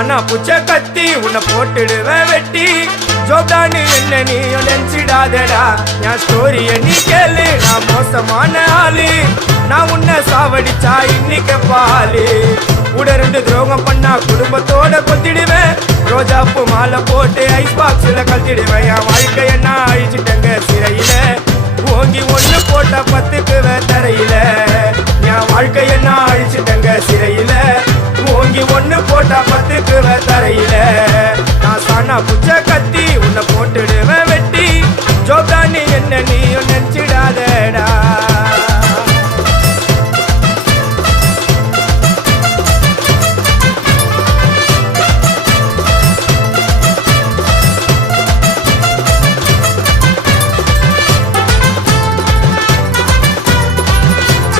ஆனா புச்ச கத்தி உன்னை போட்டுடுவேன் வெட்டி ஜோப்டான்னு என்ன நீ நினைச்சிடாதடா என் ஸ்டோரிய நீ கேளு நான் மோசமான ஆளு நான் உன்னை சாவடிச்சா இன்னைக்கு பாலு உடருந்து துரோகம் பண்ணா குடும்பத்தோட கொத்திடுவேன் ரோஜாப்பு மாலை போட்டு ஐஸ் பாக்ஸ்ல கழட்டிடுவேன் என் வாழ்க்கைய நான் அழிச்சிட்டேங்க சிறையில ஓங்கி ஒண்ணு போட்ட 10க்கு தரையில